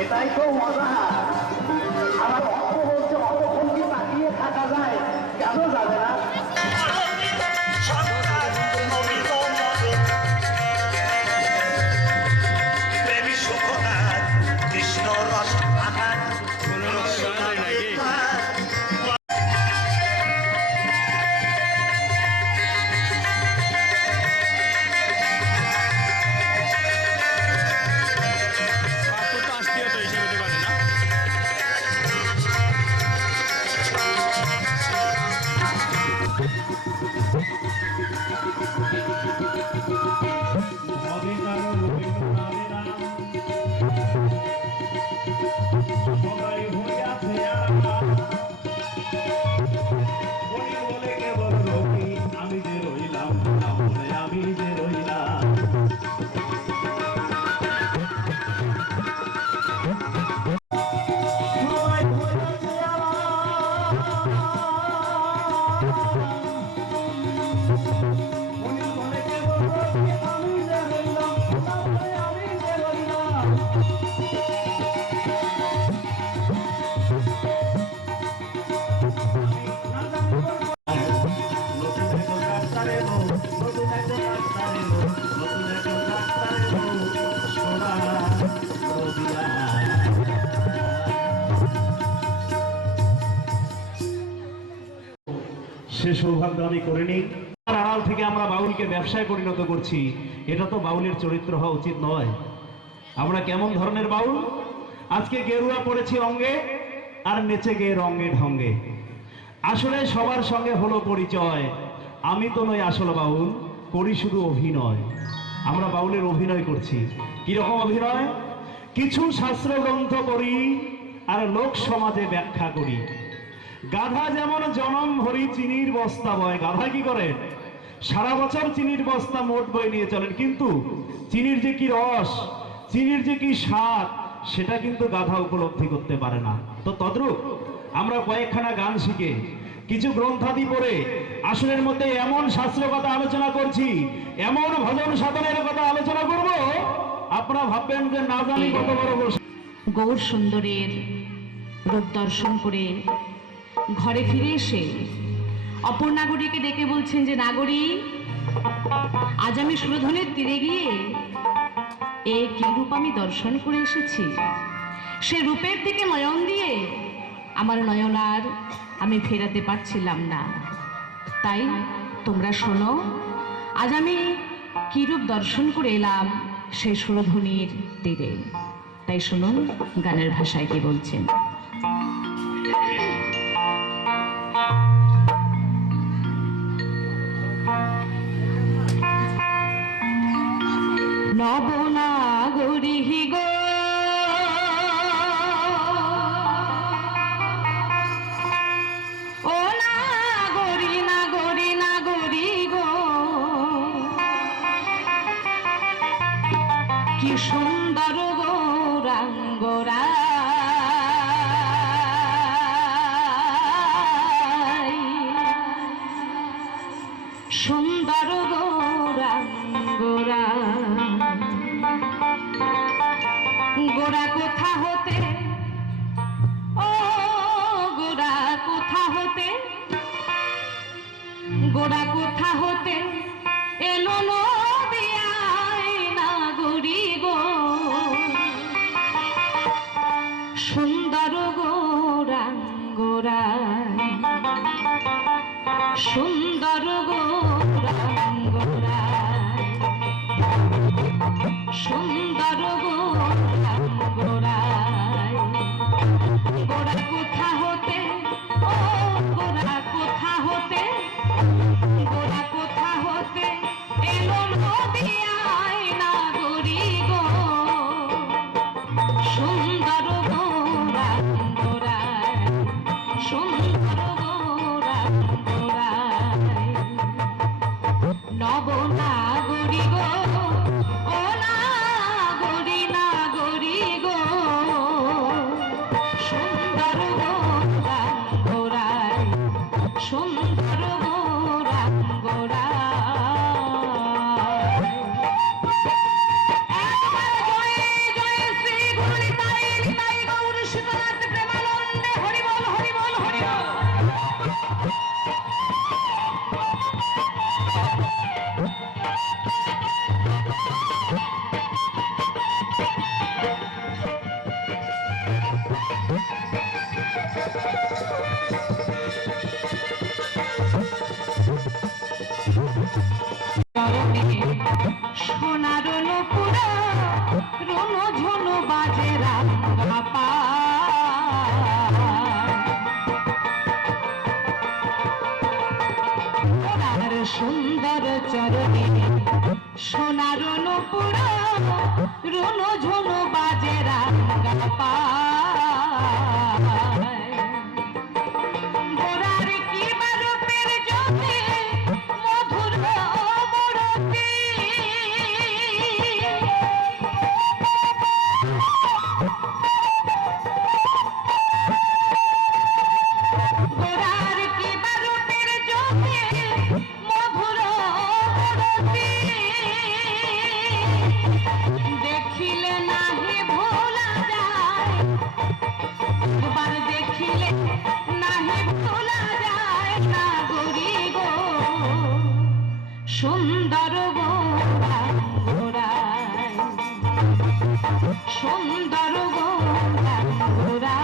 এটাই তো মজা। আমার অর্থ বলছে অতক্ষণ কি তাকিয়ে থাকা যায়? কেন যাবে না? কৃষ্ণ রস আকার সে সৌভাগ্য আমি করিনি। আড়াল থেকে আমরা বাউলকে ব্যবসায় পরিণত করছি, এটা তো বাউলের চরিত্র হওয়া উচিত নয়। আমরা কেমন ধরনের বাউল? আজকে গেরুয়া পড়েছি অঙ্গে আর নেচে গিয়ে রঙ্গে ঢঙ্গে। আসলে সবার সঙ্গে হলো পরিচয়, আমি তো নই আসল বাউল, করি শুধু অভিনয়। আমরা বাউলের অভিনয় করছি। কিরকম অভিনয়? কিছু শাস্ত্র গ্রন্থ পড়ি আর লোক সমাজে ব্যাখ্যা করি। গাধা যেমন জনম ভরি চিনির বস্তা বয়, গাধা কি করেন? সারা বছর চিনির বস্তা মোট বই নিয়ে চলেন, কিন্তু চিনির যে কি রস, চিনির যে কি স্বাদ, সেটা কিন্তু গাধা উপলব্ধি করতে পারে না। তো তদ্রূপ আমরা কয়েকখানা গান শিখে, কিছু গ্রন্থাদি পড়ে আসলের মধ্যে এমন শাস্ত্র কথা আলোচনা করছি, এমন ভজন সাধনের কথা আলোচনা করব, আপনারা ভাববেন যে না জানি কত বড় গৌর সুন্দরের রূপ দর্শন করে ঘরে ফিরে এসে অপর নাগরীকে ডেকে বলছেন যে নাগরী, আজ আমি সুরধনের তীরে গিয়ে এ কি রূপ আমি দর্শন করে এসেছি। সে রূপের দিকে নয়ন দিয়ে আমার নয়ন আর আমি ফেরাতে পারছিলাম না। তাই তোমরা শোনো, আজ আমি কি রূপ দর্শন করে এলাম সে সুরধনির তীরে। তাই শুনুন গানের ভাষায় কি বলছেন। নবনাগরী গো ও নাগরী, নাগরী, নাগরী গো, কি সুন্দর গৌরাঙ্গরা, সুন্দর গৌরাঙ্গরা। গোরা কোথা হতে, ও গোরা কোথা হতে, গোরা কোথা হতে এলো নদিয়ায় নাগরী গো, সুন্দর গৌরাঙ্গরা, সুন্দর গৌরাঙ্গরা, সুন্দর গৌরাঙ্গরা। গোরা কোথা হতে, ও গোরা কোথা হতে, গোরা কোথা হতে এলো নদিয়ায় নাগরী গো, সুন্দর গৌরাঙ্গরা, সুন্দর গৌরাঙ্গরা। নবনাগরী গো, ও নাগরী, নাগরী গো, সুন্দর গৌরাঙ্গরা, সুন্দর গৌরাঙ্গরা। জয় জয় সোনার নুপুরা রুনু ঝুনু বাজে রাঙা পা সুন্দর চরণে সোনার নুপুরা রুনু ঝুনু বাজে রাঙা পা সুন্দর গোরা সুন্দর গোরা